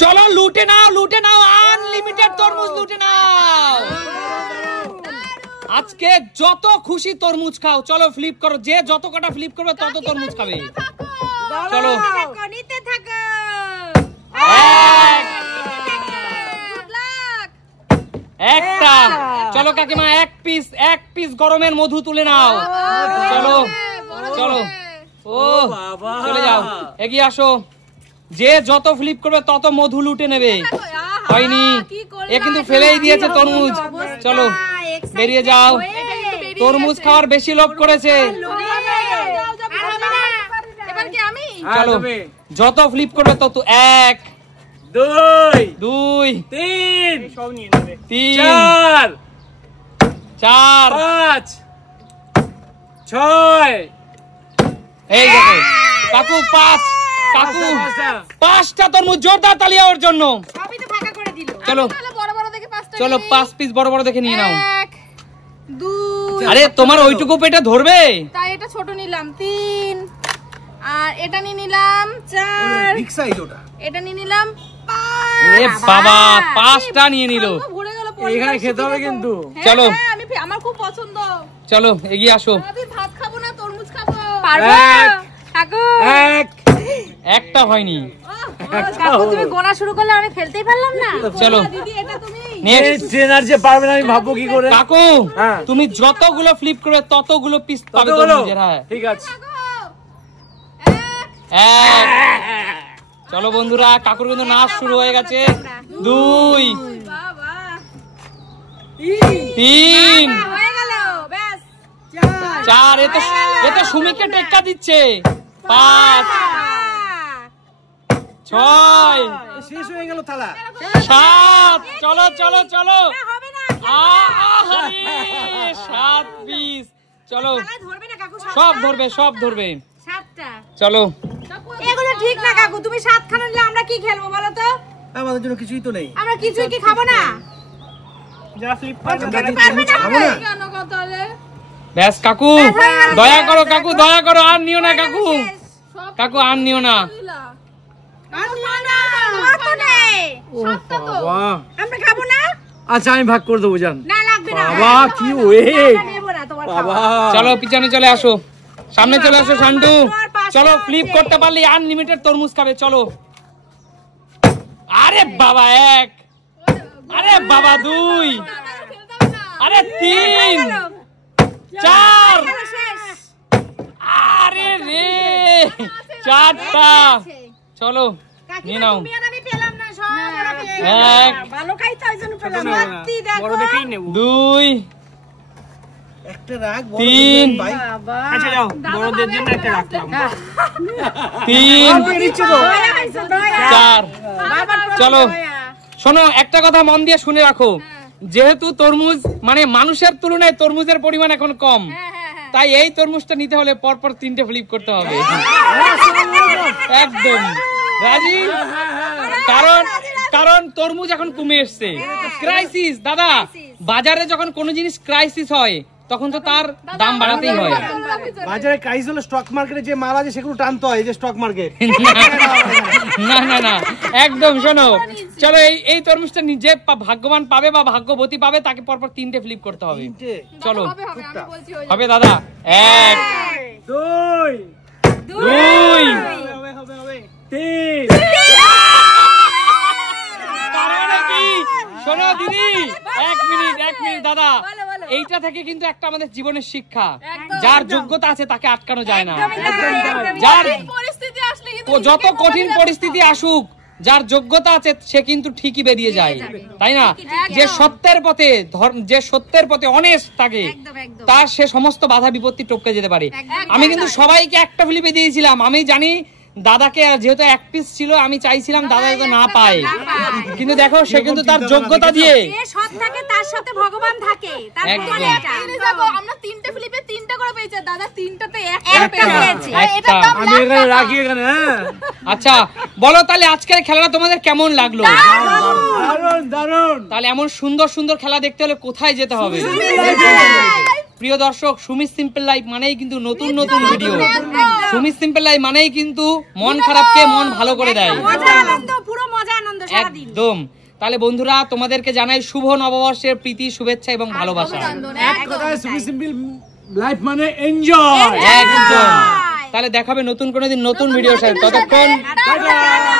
চলো লুটে নাও আনলিমিটেড তরমুজ লুটে নাও। আজকে যত খুশি তরমুজ খাও। চলো ফ্লিপ করো, যে যত কটা ফ্লিপ করবে তত তরমুজ খাবে। চলো নিতে থাকো। একটা। চলো কাকিমা এক পিস গরমের মধু তুলে নাও। চলো চলো, ও চলে যাও, এগিয়ে আসো। যে যত ফ্লিপ করবে তত মধু লুটে নেবে। হয়নি, এ কিন্তু ফেলেই দিয়েছে তরমুজ। চলো বেরিয়ে যাও, তরমুজ খাওয়ার বেশি লোভ করেছে। চলো যত ফ্লিপ করবে তত। 1 2 3 4 5 6। এই দেখো কাকু 5, কাকু 5টা তরমুজ। জোরদার তালিয়া ওর জন্য। চলো চলো 5 পিস বড় বড় দেখে নিয়ে নাও। 1 2। আরে তোমার ওইটুকু পেটে ধরবে তাই এটা ছোট নিলাম 3, আর এটা নিয়ে নিলাম 4, বিগ সাইজ ওটা। এটা নিয়ে নিলাম 5। এ বাবা 5টা নিয়ে নিল। ভরে গেল। এখানে খেতে হবে কিন্তু। চলো আমি আমার খুব পছন্দ। চলো এগিয়ে আসো। আমি ভাত খাবো না, তরমুজ খাবো। পারবো কাকু? একটা হয়নি। কাকু তুমি গোনা শুরু করলে আমি ফেলতেই পারলাম না। চলো দিদি এটা তুমি নেক্সট। ট্রেনার যে পারবে না আমি ভাববো কি করে। কাকু তুমি যতগুলো ফ্লিপ করবে ততগুলো পিস পাবে ততগুলো? তরমুজের। হ্যাঁ ঠিক আছে। এক। চলো বন্ধুরা, কাকুর কিন্তু নাচ শুরু হয়ে গেছে। 2 বাবা 3 হয়ে গেল। ব্যাস 4। এ তো সুমিকে টেক্কা দিচ্ছে। 5 6 শেষ হয়ে গেল থালা। 7। চলো চলো চলো। হবে না। 7 পিস। চলো ধরবে না কাকু? সব ধরবে 7টা। চলো এগুলো ঠিক না কাকু, তুমি 7 খানা নিলে আমরা কি খেলবো বলো তো? আমাদের জন্য কিছুই তো নেই। আমরা কিছুই কি খাবো না? যারা ফ্লিপ পারবে না কেন কথালে? ব্যাস কাকু দয়া করো, কাকু দয়া করো, আর নিও না কাকু। কাকু আর নিও না। আমরা খাবো না। আচ্ছা আমি ভাগ করে দেবো জান। না লাগবে না। বাবা কি ওয়েট। নেবো না তোমার বাবা চলো পিছনে চলে আসো, সামনে চলে আসো শান্টু। চলো ফ্লিপ করতে পারলে আনলিমিটেড তরমুজ খাবে। চলো। আরে বাবা 1, আরে বাবা 2, আরে 3 4। আরে রে 4টা। চলো নিয়ে নাও। 1 ভালো খাইতে ওই জন্য পেলাম। 2 একটা রাখ 3 আচ্ছা যাও বড়দের জন্য একটা রাখলাম। 3 4। চলো শোনো, একটা কথা মন দিয়ে শুনে রাখো। যেহেতু তরমুজ মানে মানুষের তুলনায় তরমুজের পরিমাণ এখন কম, তাই এই তরমুজটা নিতে হলে পরপর 3টে ফ্লিপ করতে হবে। একদম রাজি? কারণ তরমুজ এখন কমে এসছে। ক্রাইসিস দাদা, বাজারে যখন কোনো জিনিস ক্রাইসিস হয় তখন তো তার দাম বাড়াতেই হয়। বাজারে ক্রাইসিস হলে স্টক মার্কেটে যে মাল আছে সেগুলো টানতে হয়, যে স্টক মার্কেট। না না না একদম। শোনো চলো, এই তরমুজটা যে ভাগ্যবান পাবে বা ভাগ্যবতী পাবে তাকে পরপর 3টে ফ্লিপ করতে হবে। চলো হবে দাদা। 1 2 3। শোনো দিদি, 1 মিনিট দাদা, এইটা থেকে কিন্তু একটা আমাদের জীবনের শিক্ষা, যার যোগ্যতা আছে তাকে আটকানো যায় না। যার যত কঠিন পরিস্থিতি আসুক, যার যোগ্যতা আছে সে কিন্তু ঠিকই বেরিয়ে যায়, তাই না? যে সত্যের পথে অনেস্ট থাকে তার সে সমস্ত বাধা বিপত্তি টপকে যেতে পারে। আমি কিন্তু সবাইকে একটা ফ্লিপে দিয়েছিলাম। আমি জানি দাদাকে যেহেতু 1 পিস ছিল, আমি চাইছিলাম দাদা যাতে না পায়, কিন্তু দেখো সে কিন্তু তার যোগ্যতা দিয়ে তার সাথে ভগবান থাকে। আমরা 3টে ফ্লিপে 3টা করে পেয়েছি, দাদা 3টাতে একটা পেয়েছে। আমি এখানে রাখি এখানে। আচ্ছা বলো তাহলে আজকের খেলাটা তোমাদের কেমন লাগলো? দারুণ দারুণ। তাহলে এমন সুন্দর সুন্দর খেলা দেখতে হলে কোথায় যেতে হবে? প্রিয় দর্শক, সুমিত সিম্পল লাইফ মানেই কিন্তু নতুন নতুন ভিডিও। সুমিত সিম্পল লাইফ মানেই কিন্তু মন খারাপকে মন ভালো করে দেয়। মজা আনন্দ, পুরো মজা আনন্দ। একদম। তাহলে বন্ধুরা তোমাদেরকে জানাই শুভ নববর্ষের প্রীতি, শুভেচ্ছা এবং ভালোবাসা। এক কথায় সুবি সিম্পল লাইফ মানে এনজয়। একদম। তাহলে দেখাবে নতুন কোনো দিন নতুন ভিডিওর সাথে, ততক্ষণ টাটা।